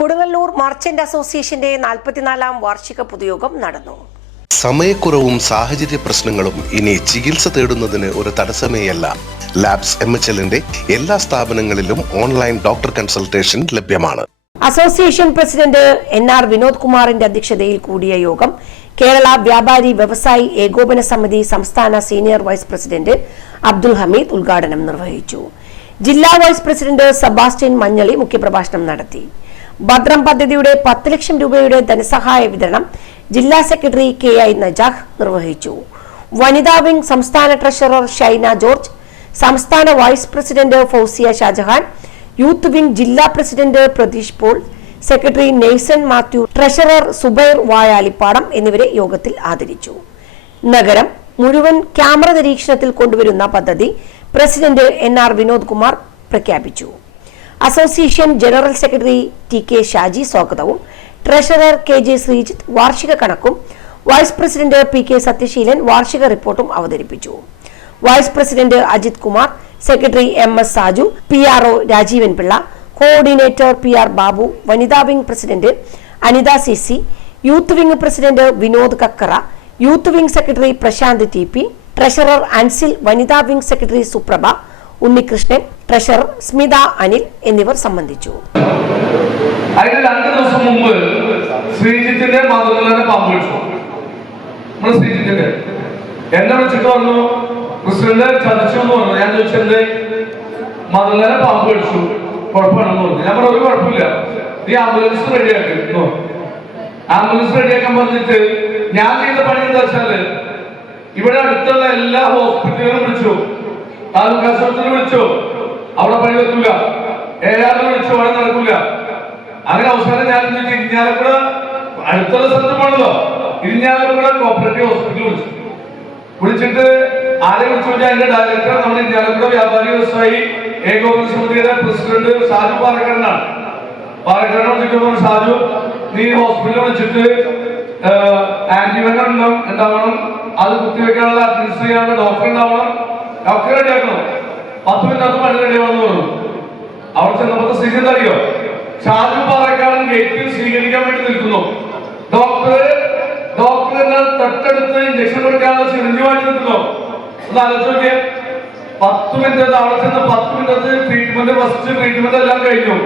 Kodungallur merchant അസോസിയേഷന്റെ 44ാം വാർഷിക പൊതുയോഗം നടന്നു. സമയക്കുറവും സാഹചര്യ പ്രശ്നങ്ങളും ഇനി ചികിത്സ തേടുന്നതിന് ഒരു തടസ്സമേയല്ല. ലാബ്സ് MHLന്റെ എല്ലാ സ്ഥാപനങ്ങളിലും ഓൺലൈൻ ഡോക്ടർ കൺസൾട്ടേഷൻ ലഭ്യമാണ്. അസോസിയേഷൻ പ്രസിഡന്റ് NR വിനോദ് കുമാറിന്റെ അധ്യക്ഷതയിൽ കൂടിയ യോഗം കേരള വ്യാപാരി വ്യവസായി ഏകോപന സമിതി സംസ്ഥാന senior vice president Abdul Hameed ഉദ്ഘാടനം നിർവഹിച്ചു. ജില്ലാ വൈസ് പ്രസിഡന്റ് സെബാസ്റ്റ്യൻ മഞ്ഞളി മുഖ്യപ്രഭാഷണം നടത്തി. ഭദ്രം പദ്ധതിയുടെ 10 ലക്ഷം രൂപയുടെ ധനസഹായ വിതരണം ജില്ലാ സെക്രട്ടറി KI നജാഹ് നിർവഹിച്ചു. വനിതാ വിംഗ് സംസ്ഥാന ട്രഷറർ ഷൈന ജോർജ്, സംസ്ഥാന vice president Fousiya Shajahan, youth wing ജില്ലാ president Pratheesh Paul, secretary Neyson Mathew, treasurer Zubair Vayalippadam എന്നിവരെ യോഗത്തിൽ ആദരിച്ചു. നഗരം മുഴുവൻ ക്യാമറ നിരീക്ഷണത്തിൽ കൊണ്ടുവരുന്ന പദ്ധതി പ്രസിഡന്റ് NR വിനോദ് കുമാർ പ്രഖ്യാപിച്ചു. Association general secretary TK Shaji സ്വാഗതവും ട്രഷറർ KJ ശ്രീജിത്ത് വാർഷിക കണക്കും വൈസ് പ്രസിഡന്റ് PK സത്യശീലൻ വാർഷിക റിപ്പോർട്ടും അവതരിപ്പിച്ചു. Vice president Ajith Kumar, secretary MS Saju, PRO Rajeevan Pillai, coordinator PR Babu, വനിതാ wing president Anitha CC, youth wing president Vinod Kakkara, youth wing secretary Prashanth TP, treasurer Ansil, വനിതാ wing secretary Suprabha, Unnikrishnan, treasurer Smitha Anil എന്നിവർ സംബന്ധിച്ചു. അതിന് 2 ദിവസം മുമ്പ് ശ്രീജിത്തിന്റെ മാതൃകയുടെ പാമ്പ് വിളിച്ചു. ശ്രീജിത്തിന്റെ എന്നെ വിളിച്ചിട്ട് പറഞ്ഞു, പ്രസിഡന്റ് ചതിച്ചു എന്ന് പറഞ്ഞു. ഞാൻ ചോദിച്ചത് മാതൃകയുടെ പാമ്പ് വിളിച്ചു, കുഴപ്പമാണെന്ന് പറഞ്ഞു. ഞാൻ പറഞ്ഞു ഒരു കുഴപ്പമില്ല, ഈ ആംബുലൻസ് റെഡിയാക്കി. ആംബുലൻസ് റെഡിയാക്കാൻ പറഞ്ഞിട്ട് ഞാൻ ചെയ്ത പണി എന്താ വെച്ചാല് ഇവിടെ അടുത്തുള്ള എല്ലാ ഹോസ്പിറ്റലുകളും വിളിച്ചു, താലൂക്ക് ആശുപത്രിയിൽ വിളിച്ചു, അവിടെ പണി വെക്കില്ല. ഏഴാറിൽ വിളിച്ചു, അവിടെ നടക്കില്ല. അങ്ങനെ അവസാനം ഞാൻ ഇരിഞ്ഞാലക്കുട അടുത്തുള്ള സ്ഥലത്ത് പോകണല്ലോ, ഇരിഞ്ഞാലക്കുട കോപ്പറേറ്റീവ് ഹോസ്പിറ്റലിൽ വിളിച്ചിട്ട് ആരെ വിളിച്ചു വെച്ചാൽ അതിന്റെ ഡയറക്ടർ നമ്മുടെ ഇരിഞ്ഞാലക്കുട വ്യാപാരി വ്യവസായി ഏകോപന സമിതിയുടെ പ്രസിഡന്റ് ഷാജു പാറക്കാരനാണ്. പാറക്കാരനെ വിളിച്ചിട്ട് ഷാജു, നീ ഹോസ്പിറ്റലിൽ വിളിച്ചിട്ട് ആന്റിബയോട്ടിക് ഉണ്ടാവണം, അത് കുത്തിവെക്കാനുള്ള അഡ്മിനിസ്റ്റർ ചെയ്യാനുള്ള ഡോക്ടർ ഉണ്ടാവണം, ഡോക്ടർ റെഡിയാക്കണം, 10 മിനിറ്റ് പണി റെഡിയാവണമെന്ന് പറഞ്ഞു. അവിടെ ചെന്നപ്പോ സ്ഥിതി അറിയോ, ഷാജു പാറക്കാരൻ ഗേറ്റിൽ സ്വീകരിക്കാൻ വേണ്ടി നിൽക്കുന്നു. ഡോക്ടർ തൊട്ടടുത്ത് ഇഞ്ചക്ഷൻ കൊടുക്കാനുള്ള സിറിഞ്ചുമായിട്ട് നിൽക്കുന്നു. ഒന്ന് ആലോചിച്ച് നോക്കിയേ, 10 മിനിറ്റ് അവിടെ ചെന്ന് 10 മിനിറ്റ് ട്രീറ്റ്മെന്റ്, ഫസ്റ്റ് ട്രീറ്റ്മെന്റ് എല്ലാം കഴിഞ്ഞു.